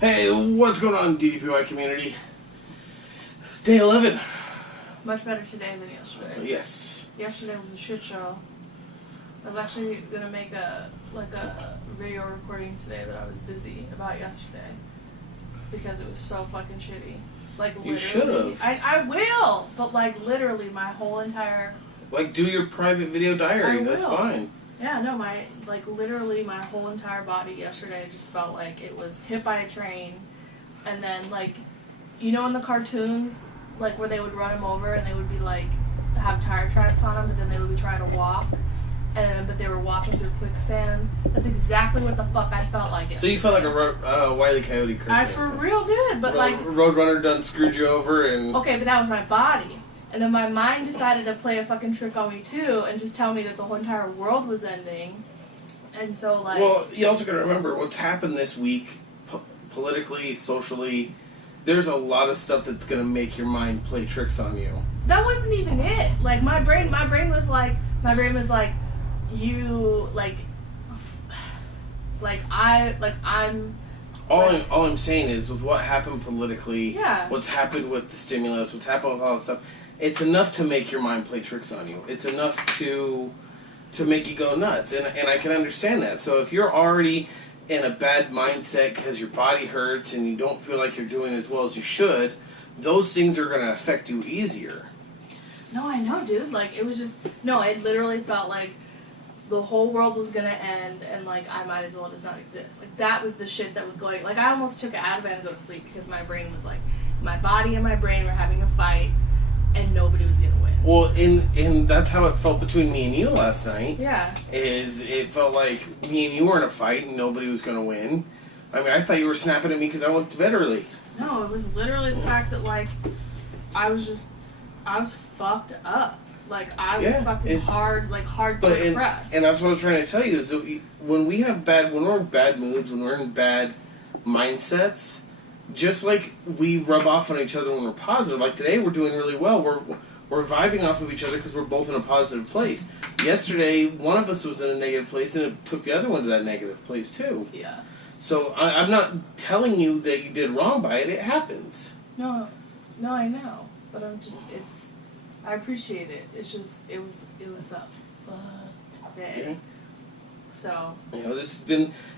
Hey, what's going on, DDPY community? It's day 11. Much better today than yesterday. Yes. Yesterday was a shit show. I was actually gonna make a video recording today, but I was busy about yesterday because it was so fucking shitty. Like literally, you should have. I will, but like literally my whole entire. Like, do your private video diary. That's fine. Yeah, no, literally my whole entire body yesterday just felt like it was hit by a train, and then like, you know, in the cartoons, like where they would run him over and they would be like have tire tracks on them, but then they would be trying to walk, but they were walking through quicksand. That's exactly what the fuck I felt like. So you felt like a Wile E. Coyote cartoon. I for real did, but Roadrunner done screwed you over and. Okay, but that was my body. And then my mind decided to play a fucking trick on me too and just tell me that the whole entire world was ending. And so like... Well, you also gotta remember what's happened this week, politically, socially. There's a lot of stuff that's gonna make your mind play tricks on you. That wasn't even it. Like my brain was like, you, I'm... All I'm saying is, with what happened politically, yeah. What's happened with the stimulus, what's happened with all that stuff, it's enough to make your mind play tricks on you. It's enough to make you go nuts, and I can understand that. So if you're already in a bad mindset because your body hurts and you don't feel like you're doing as well as you should, those things are going to affect you easier. No, I know, dude. Like, it was just... No, it literally felt like the whole world was gonna end, and like I might as well just not exist. Like that was the shit that was going. Like I almost took an Ativan to go to sleep because my brain was like, my body and my brain were having a fight, and nobody was gonna win. Well, and that's how it felt between me and you last night. Yeah. It felt like me and you were in a fight and nobody was gonna win. I mean, I thought you were snapping at me because I went to bed early. No, it was literally the fact that like I was fucked up. Like, I was fucking hardcore depressed. And that's what I was trying to tell you, is that when we're in bad moods, when we're in bad mindsets, just like we rub off on each other when we're positive, like today we're doing really well, we're vibing off of each other because we're both in a positive place. Yesterday, one of us was in a negative place, and it took the other one to that negative place, too. Yeah. So, I'm not telling you that you did wrong by it, it happens. No, I know, but I appreciate it. It's just, it was a fucked day. Yeah. So. You know, this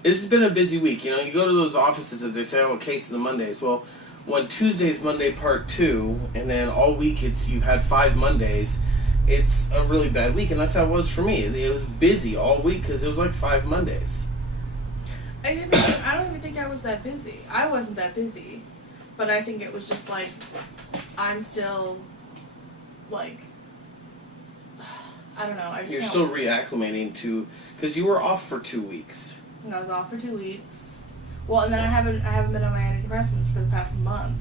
has been a busy week. You know, you go to those offices that they say, oh, case of the Mondays. Well, when Tuesday's Monday part 2, and then all week you've had 5 Mondays, it's a really bad week, and that's how it was for me. It was busy all week because it was like 5 Mondays. I don't even think I was that busy. I wasn't that busy, but I think it was just like, I'm still... like, I don't know. You're still reacclimating to, because you were off for 2 weeks. And I was off for 2 weeks. Well, and then I haven't been on my antidepressants for the past month,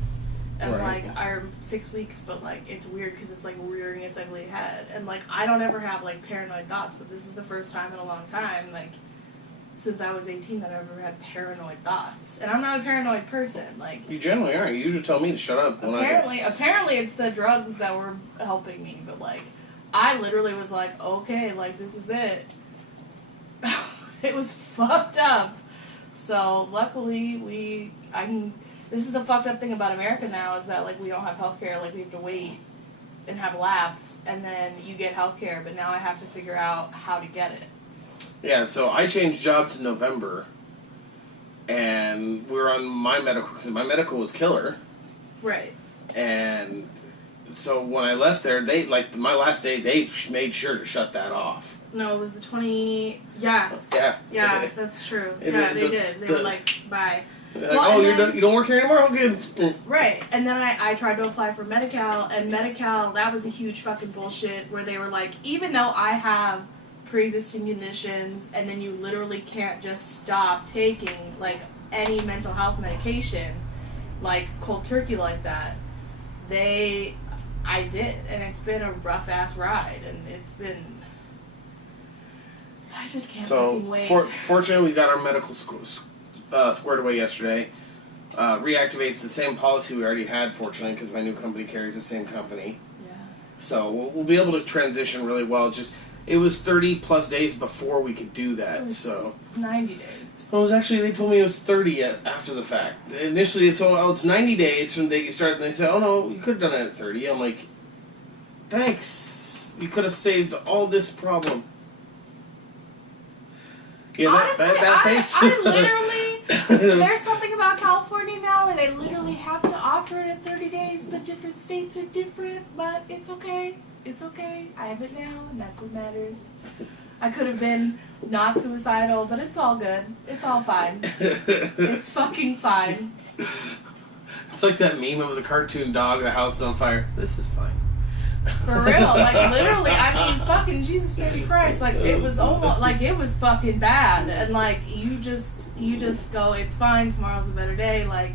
and right. like I'm 6 weeks, but like it's weird because it's like rearing its ugly head, and like I don't ever have like paranoid thoughts, but this is the first time in a long time, like since I was 18, that I've ever had paranoid thoughts, and I'm not a paranoid person. Like you generally aren't. You usually tell me to shut up. Apparently, it's the drugs that were helping me. But like, I literally was like, okay, like this is it. It was fucked up. So luckily, this is the fucked up thing about America now is that like we don't have healthcare. Like we have to wait and have labs, and then you get healthcare. But now I have to figure out how to get it. Yeah, so I changed jobs in November, and we were on my medical, because my medical was killer. Right. And so when I left there, they, like, my last day, they made sure to shut that off. No, it was the 20... Yeah. Yeah. Yeah, that's true. Yeah, they did. They were like, bye. Like, well, you don't work here anymore? Okay. Right. And then I tried to apply for Medi-Cal, and Medi-Cal, that was a huge fucking bullshit, where they were like, even though I have pre-existing conditions, and then you literally can't just stop taking, like, any mental health medication, like, cold turkey like that, I did, and it's been a rough-ass ride, and it's been, I just can't fucking wait. So, fortunately, we got our medical squared away yesterday. Reactivates the same policy we already had, fortunately, because my new company carries the same company. Yeah. So, we'll be able to transition really well. It's just, it was 30 plus days before we could do that, so 90 days. Well, it was actually, they told me it was 30 after the fact. Initially, they told me, oh, it's 90 days from the day you started, and they said, oh no, you could have done it at 30. I'm like, thanks. You could have saved all this problem. Yeah, Honestly, that face. I literally, there's something about California now where they literally have to offer it in 30 days, but different states are different, but it's okay. It's okay. I have it now, and that's what matters. I could have been not suicidal, but it's all good. It's all fine. It's fucking fine. It's like that meme of the cartoon dog, the house is on fire. This is fine. For real. Like, literally, I mean, fucking Jesus baby Christ. Like, it was almost, like, it was fucking bad. And, like, you just go, it's fine, tomorrow's a better day. Like,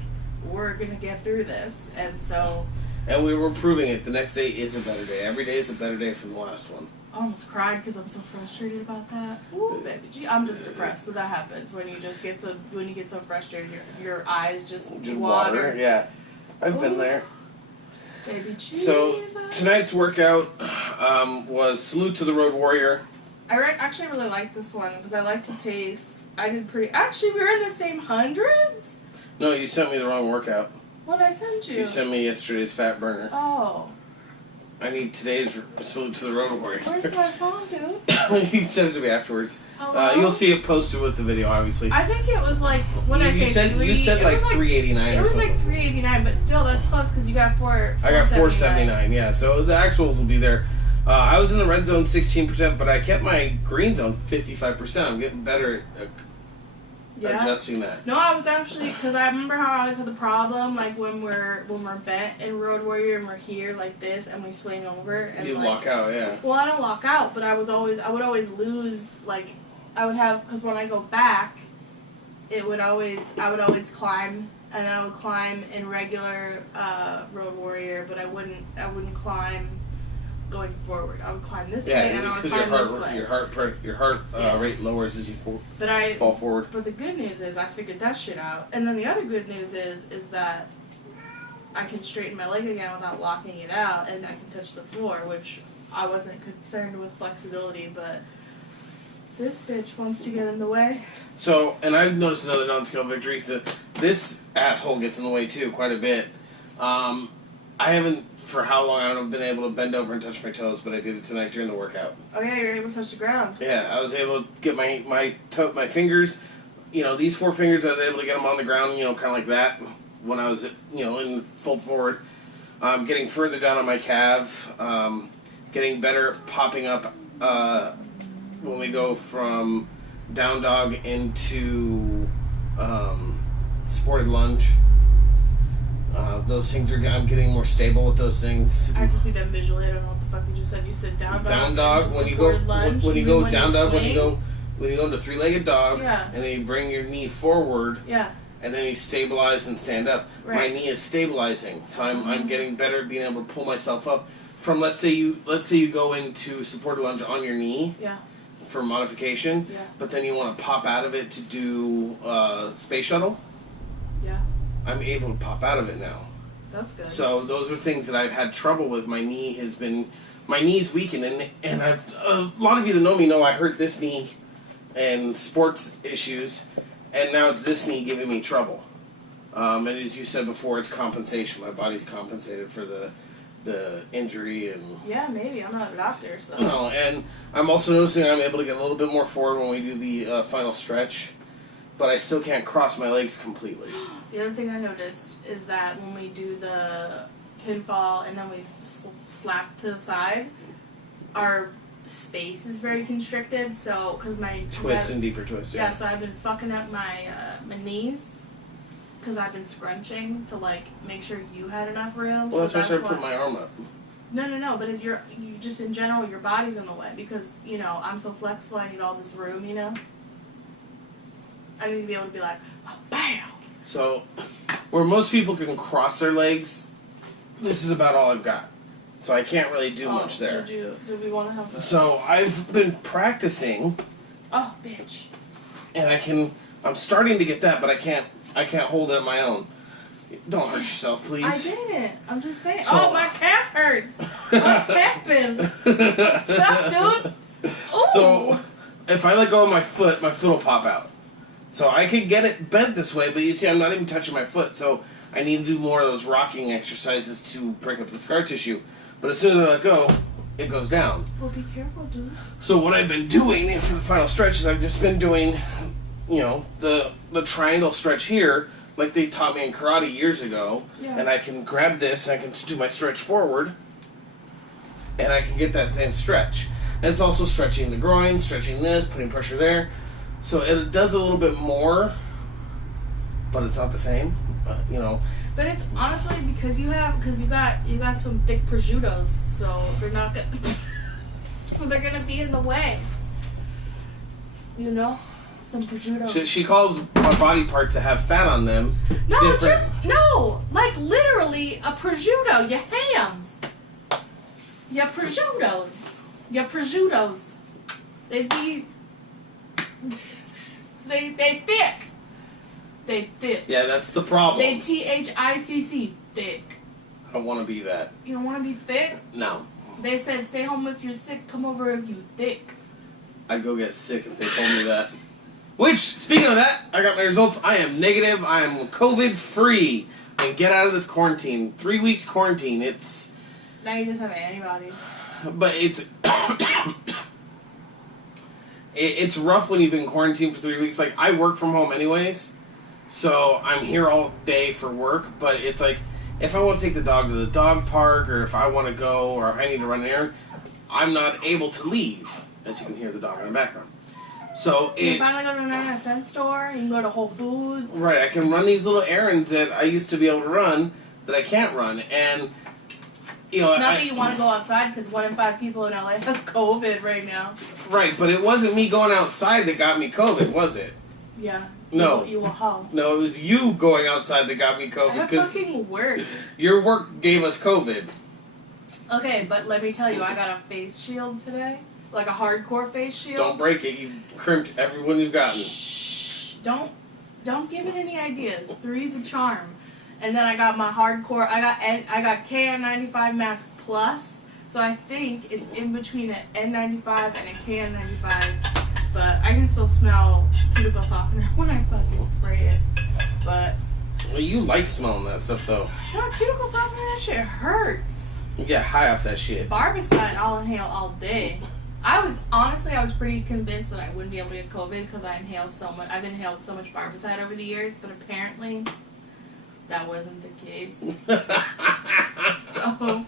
we're gonna get through this. And so... And we were proving it. The next day is a better day. Every day is a better day from the last one. I almost cried because I'm so frustrated about that. Ooh, baby. Gee, I'm just depressed that happens when you just get so frustrated, your eyes just water. Yeah, I've been there. Baby Jesus. So tonight's workout was Salute to the Road Warrior. I actually really like this one because I like the pace. I did pretty. Actually, we were in the same hundreds. No, you sent me the wrong workout. What did I send you? You sent me yesterday's Fat Burner. Oh. I need today's Salute to the Road Warrior. Where's my phone, dude? You sent it to me afterwards. Hello? You'll see it posted with the video, obviously. I think it was like You said like $3.89 or something. It was like $3.89, but still, that's close because you got $4. I got $4.79. Yeah. So the actuals will be there. I was in the red zone 16%, but I kept my green zone 55%. I'm getting better at adjusting that. No, I was actually, because I remember how I always had the problem, like when we're bent in Road Warrior and we're here like this and we swing over and you like, lock out, yeah. Well, I don't lock out, but I would always lose, like, I would have, because when I go back, I would always climb, and I would climb in regular Road Warrior, but I wouldn't climb going forward. I would climb this way and I would climb this way. Your heart rate lowers as you fall forward. But the good news is I figured that shit out. And then the other good news is that I can straighten my leg again without locking it out, and I can touch the floor, which I wasn't concerned with flexibility, but this bitch wants to get in the way. So, and I've noticed another non-scale victory. So this asshole gets in the way too, quite a bit. I haven't, for how long, I haven't been able to bend over and touch my toes, but I did it tonight during the workout. Oh yeah, you're able to touch the ground. Yeah, I was able to get my fingers, these 4 fingers, I was able to get them on the ground, kind of like that, when I was, in full forward. Getting further down on my calf, getting better at popping up when we go from down dog into supported lunge. Those things I'm getting more stable with those things. I have to see them visually. I don't know what the fuck you just said. You said down dog. Down dog. When you go down dog, when you go into 3-legged dog, yeah. And then you bring your knee forward, yeah. And then you stabilize and stand up. Right. My knee is stabilizing, so I'm getting better at being able to pull myself up. From let's say you go into supported lunge on your knee. Yeah. For modification. Yeah. But then you want to pop out of it to do space shuttle. Yeah. I'm able to pop out of it now. That's good. So those are things that I've had trouble with. My knee's weakened, and a lot of you that know me know I hurt this knee and sports issues, and now it's this knee giving me trouble. And as you said before, it's compensation. My body's compensated for the injury and. Yeah, maybe. I'm not a doctor, so. No, and I'm also noticing I'm able to get a little bit more forward when we do the final stretch, but I still can't cross my legs completely. The other thing I noticed is that when we do the pinfall and then we slap to the side, our space is very constricted. So, because twist and deeper twist. Yeah, so I've been fucking up my knees because I've been scrunching to like make sure you had enough room. Well, that's why I put my arm up. No, but if you just in general, your body's in the way because I'm so flexible. I need all this room. I need to be able to be like, oh, bam. So, where most people can cross their legs, this is about all I've got. So I can't really do much there. Did we want to have that? So I've been practicing. Oh, bitch. And I'm starting to get that, but I can't hold it on my own. Don't hurt yourself, please. I didn't. I'm just saying. So, my calf hurts. What happened? Stop, dude. Ooh. So, if I let go of my foot will pop out. So I could get it bent this way, but you see, I'm not even touching my foot, so I need to do more of those rocking exercises to break up the scar tissue. But as soon as I let go, it goes down. Well, be careful, dude. So what I've been doing for the final stretch is I've just been doing, the triangle stretch here, like they taught me in karate years ago. Yeah. And I can grab this, I can do my stretch forward, and I can get that same stretch. And it's also stretching the groin, stretching this, putting pressure there. So it does a little bit more, but it's not the same, But it's honestly because you got some thick prosciuttos, so they're not gonna so they're gonna be in the way. Some prosciutto. She calls my body parts that have fat on them different. Like literally a prosciutto, your hams, your prosciuttos, they thick. They thick. Yeah, that's the problem. They THICC thick. I don't want to be that. You don't want to be thick? No. They said stay home if you're sick, come over if you thick. I'd go get sick if they told me that. Which, speaking of that, I got my results. I am negative. I am COVID free. And get out of this quarantine. 3 weeks quarantine. It's. Now you just have antibodies. But it's. It's rough when you've been quarantined for 3 weeks. Like, I work from home anyways. So I'm here all day for work. But it's like, if I want to take the dog to the dog park, or if I want to go, or if I need to run an errand, I'm not able to leave. As you can hear the dog in the background. So you can finally go to a 99-cent store. You can go to Whole Foods. Right, I can run these little errands that I used to be able to run that I can't run, and Not that you want to go outside because 1 in 5 people in LA has COVID right now. Right, but it wasn't me going outside that got me COVID, was it? Yeah. No. You were home. No, it was you going outside that got me COVID. I fucking work. Your work gave us COVID. Okay, but let me tell you, I got a face shield today. Like a hardcore face shield. Don't break it. You've crimped everyone you've gotten. Shh. Don't give it any ideas. 3's a charm. And then I got my hardcore. I got KN95 mask plus. So I think it's in between an N95 and a KN95. But I can still smell cuticle softener when I fucking spray it. But Well, you like smelling that stuff though. no, cuticle softener, that shit hurts. You get high off that shit. Barbicide, I'll inhale all day. I was pretty convinced that I wouldn't be able to get COVID because I inhale so much. I've inhaled so much Barbicide over the years, but apparently that wasn't the case. So,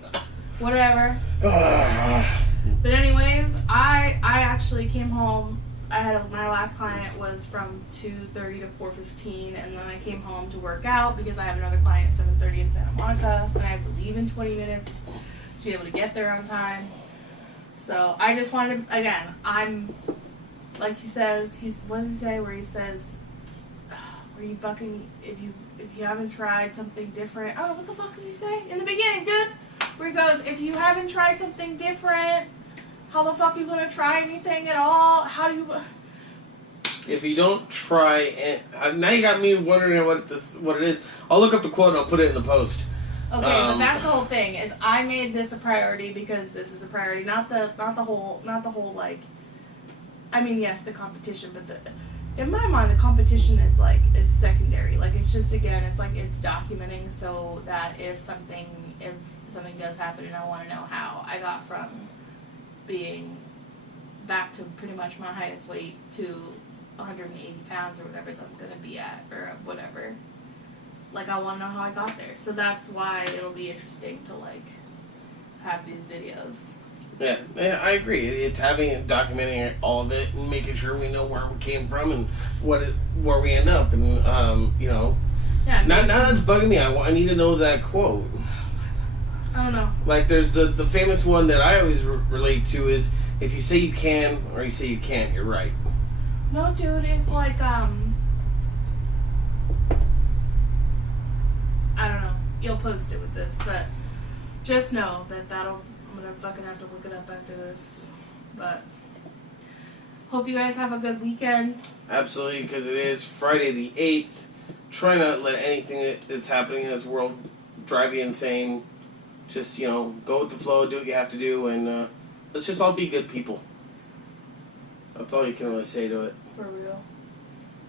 whatever. But anyways, I actually came home. My last client was from 2:30 to 4:15, and then I came home to work out because I have another client at 7:30 in Santa Monica, and I have to leave in 20 minutes to be able to get there on time. So I just wanted, again, I'm, like he says, what does he say, where he says, where you fucking, if you haven't tried something different, oh, what the fuck does he say? In the beginning, dude, where he goes, if you haven't tried something different, how the fuck are you gonna try anything at all? How do you... If you don't try it, now you got me wondering what it is. I'll look up the quote and I'll put it in the post. Okay, but that's the whole thing. Is I made this a priority because this is a priority, not the whole like. I mean, yes, the competition, but in my mind, the competition is secondary. Like it's just it's documenting so that if something does happen and I want to know how I got from being back to pretty much my highest weight to 180 pounds or whatever I'm gonna be at or whatever. Like, I want to know how I got there. So that's why it'll be interesting to, have these videos. Yeah, I agree. It's documenting all of it and making sure we know where we came from and where we end up. And, Yeah. Now that's bugging me. I need to know that quote. I don't know. Like, there's the famous one that I always relate to is, if you say you can or you say you can't, you're right. No, dude, it's I don't know. You'll post it with this, but just know that I'm gonna fucking have to look it up after this. But hope you guys have a good weekend. Absolutely, because it is Friday the 8th. Try not to let anything that's happening in this world drive you insane. Just, go with the flow, do what you have to do, and let's just all be good people. That's all you can really say to it. For real.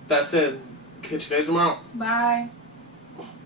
That's it. Catch you guys tomorrow. Bye.